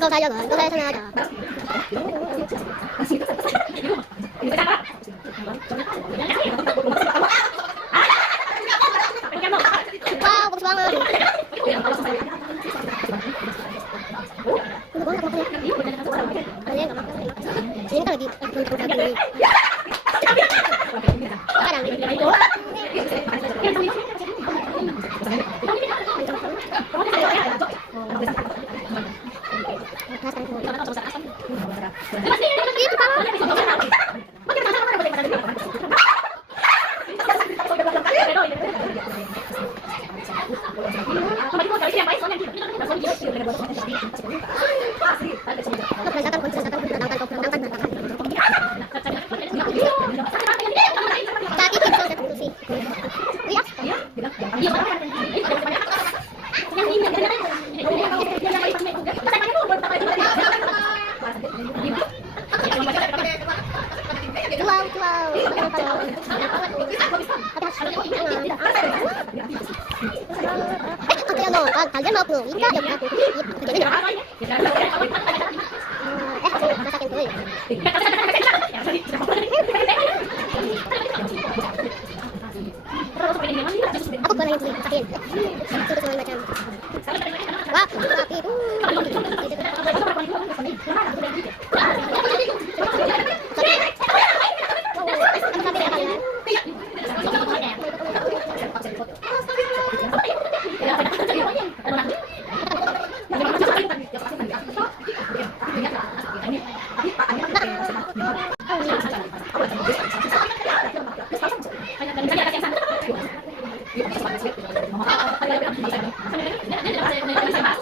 Câu sai cho rồi, câu sai cho rồi. Wow, bagus banget. Ini kan lagi kalian mau belum? Ini ada aku. Jadi masakin dulu. Aku boleh dulu, masakin. Itu cuma macam. Wah, tapi itu. Ini